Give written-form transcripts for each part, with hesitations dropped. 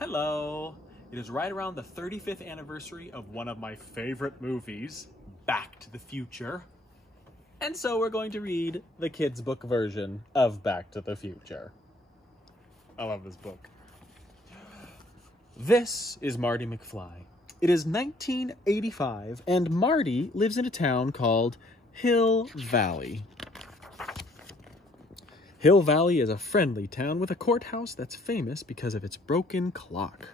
Hello! It is right around the 35th anniversary of one of my favorite movies, Back to the Future. And so we're going to read the kids' book version of Back to the Future. I love this book. This is Marty McFly. It is 1985, and Marty lives in a town called Hill Valley. Hill Valley is a friendly town with a courthouse that's famous because of its broken clock.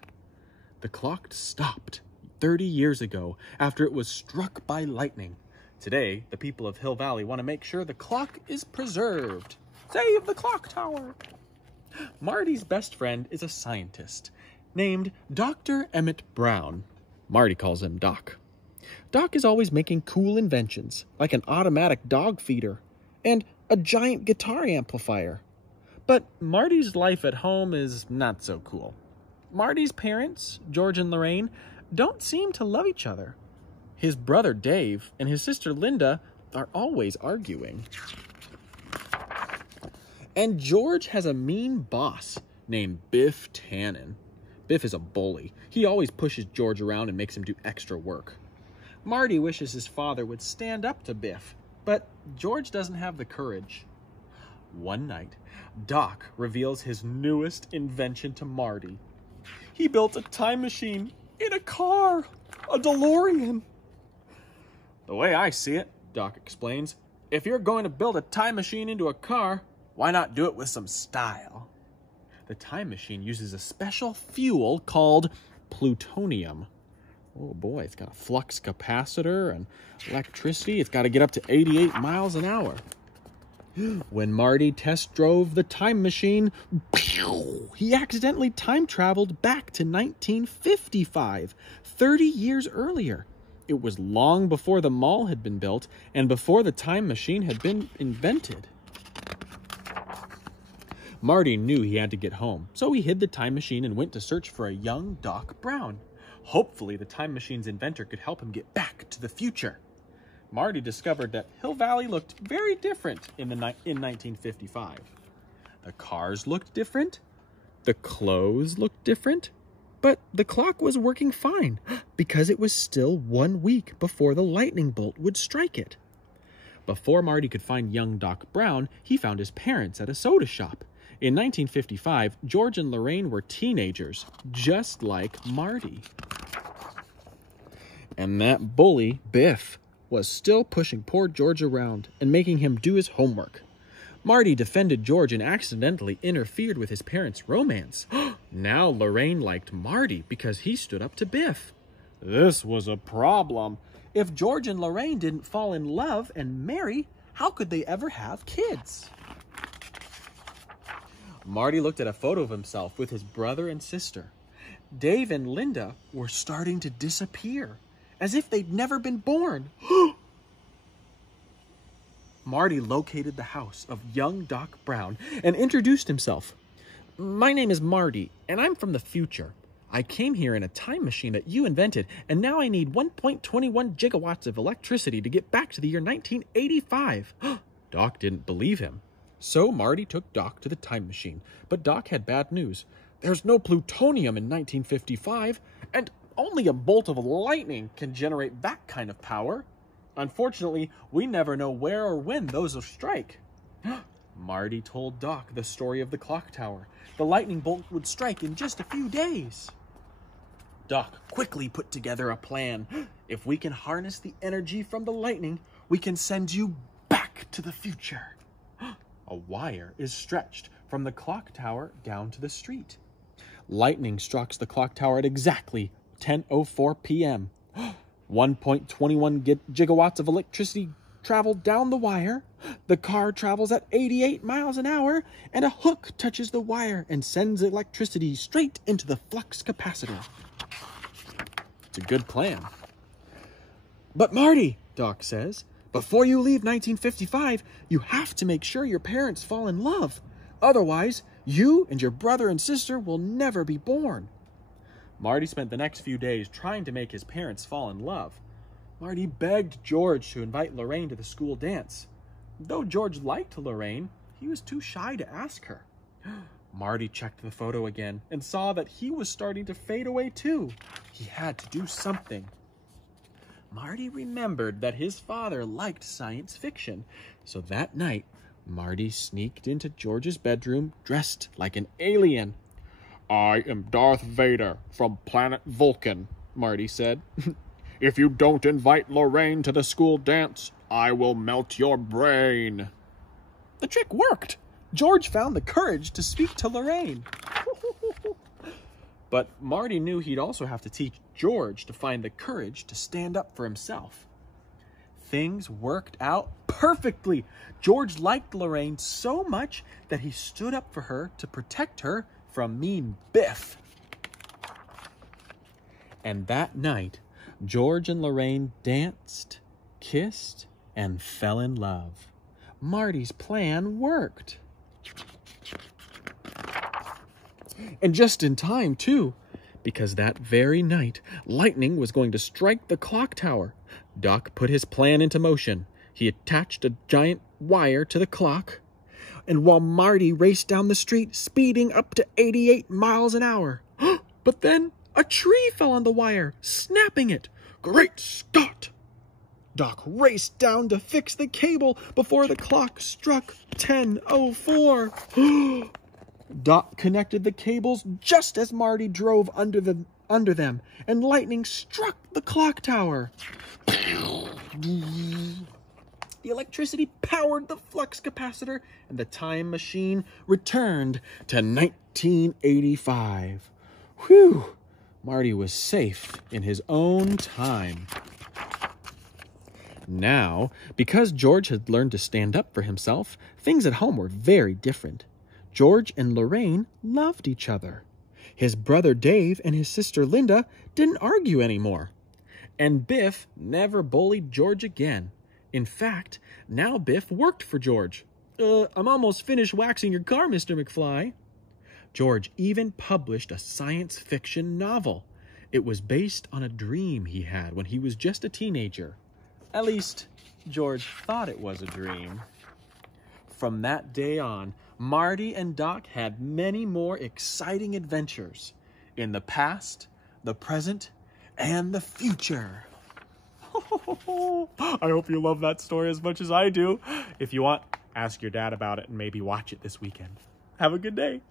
The clock stopped 30 years ago after it was struck by lightning. Today, the people of Hill Valley want to make sure the clock is preserved. Save the clock tower! Marty's best friend is a scientist named Dr. Emmett Brown. Marty calls him Doc. Doc is always making cool inventions, like an automatic dog feeder and a giant guitar amplifier. But Marty's life at home is not so cool. Marty's parents, George and Lorraine, don't seem to love each other. His brother Dave and his sister Linda are always arguing. And George has a mean boss named Biff Tannen. Biff is a bully. He always pushes George around and makes him do extra work. Marty wishes his father would stand up to Biff, but George doesn't have the courage. One night, Doc reveals his newest invention to Marty. He built a time machine in a car, a DeLorean. The way I see it, Doc explains, if you're going to build a time machine into a car, why not do it with some style? The time machine uses a special fuel called plutonium. Oh boy, it's got a flux capacitor and electricity. It's got to get up to 88 miles an hour. When Marty test drove the time machine, he accidentally time traveled back to 1955, 30 years earlier. It was long before the mall had been built and before the time machine had been invented. Marty knew he had to get home, so he hid the time machine and went to search for a young Doc Brown. Hopefully, the time machine's inventor could help him get back to the future. Marty discovered that Hill Valley looked very different in 1955. The cars looked different, the clothes looked different, but the clock was working fine because it was still 1 week before the lightning bolt would strike it. Before Marty could find young Doc Brown, he found his parents at a soda shop. In 1955, George and Lorraine were teenagers, just like Marty. And that bully, Biff, was still pushing poor George around and making him do his homework. Marty defended George and accidentally interfered with his parents' romance. Now Lorraine liked Marty because he stood up to Biff. This was a problem. If George and Lorraine didn't fall in love and marry, how could they ever have kids? Marty looked at a photo of himself with his brother and sister. Dave and Linda were starting to disappear, as if they'd never been born. Marty located the house of young Doc Brown and introduced himself. My name is Marty, and I'm from the future. I came here in a time machine that you invented, and now I need 1.21 gigawatts of electricity to get back to the year 1985. Doc didn't believe him. So Marty took Doc to the time machine, but Doc had bad news. There's no plutonium in 1955, and only a bolt of lightning can generate that kind of power. Unfortunately, we never know where or when those will strike. Marty told Doc the story of the clock tower. The lightning bolt would strike in just a few days. Doc quickly put together a plan. If we can harness the energy from the lightning, we can send you back to the future. A wire is stretched from the clock tower down to the street. Lightning strikes the clock tower at exactly 10:04 p.m. 1.21 gigawatts of electricity traveled down the wire. The car travels at 88 miles an hour, and a hook touches the wire and sends electricity straight into the flux capacitor. It's a good plan. But Marty, Doc says, before you leave 1955, you have to make sure your parents fall in love. Otherwise, you and your brother and sister will never be born. Marty spent the next few days trying to make his parents fall in love. Marty begged George to invite Lorraine to the school dance. Though George liked Lorraine, he was too shy to ask her. Marty checked the photo again and saw that he was starting to fade away too. He had to do something. Marty remembered that his father liked science fiction, so that night, Marty sneaked into George's bedroom dressed like an alien. "I am Darth Vader from planet Vulcan," Marty said. "If you don't invite Lorraine to the school dance, I will melt your brain." The trick worked. George found the courage to speak to Lorraine. But Marty knew he'd also have to teach George to find the courage to stand up for himself. Things worked out perfectly. George liked Lorraine so much that he stood up for her to protect her from mean Biff. And that night, George and Lorraine danced, kissed, and fell in love. Marty's plan worked. And just in time, too, because that very night, lightning was going to strike the clock tower. Doc put his plan into motion. He attached a giant wire to the clock, and while Marty raced down the street, speeding up to 88 miles an hour. But then a tree fell on the wire, snapping it. Great Scott! Doc raced down to fix the cable before the clock struck 10:04. Doc connected the cables just as Marty drove under them, and lightning struck the clock tower. The electricity powered the flux capacitor, and the time machine returned to 1985. Whew! Marty was safe in his own time. Now, because George had learned to stand up for himself, things at home were very different. George and Lorraine loved each other. His brother Dave and his sister Linda didn't argue anymore. And Biff never bullied George again. In fact, now Biff worked for George. I'm almost finished waxing your car, Mr. McFly." George even published a science fiction novel. It was based on a dream he had when he was just a teenager. At least, George thought it was a dream. From that day on, Marty and Doc had many more exciting adventures in the past, the present, and the future. I hope you love that story as much as I do. If you want, ask your dad about it and maybe watch it this weekend. Have a good day.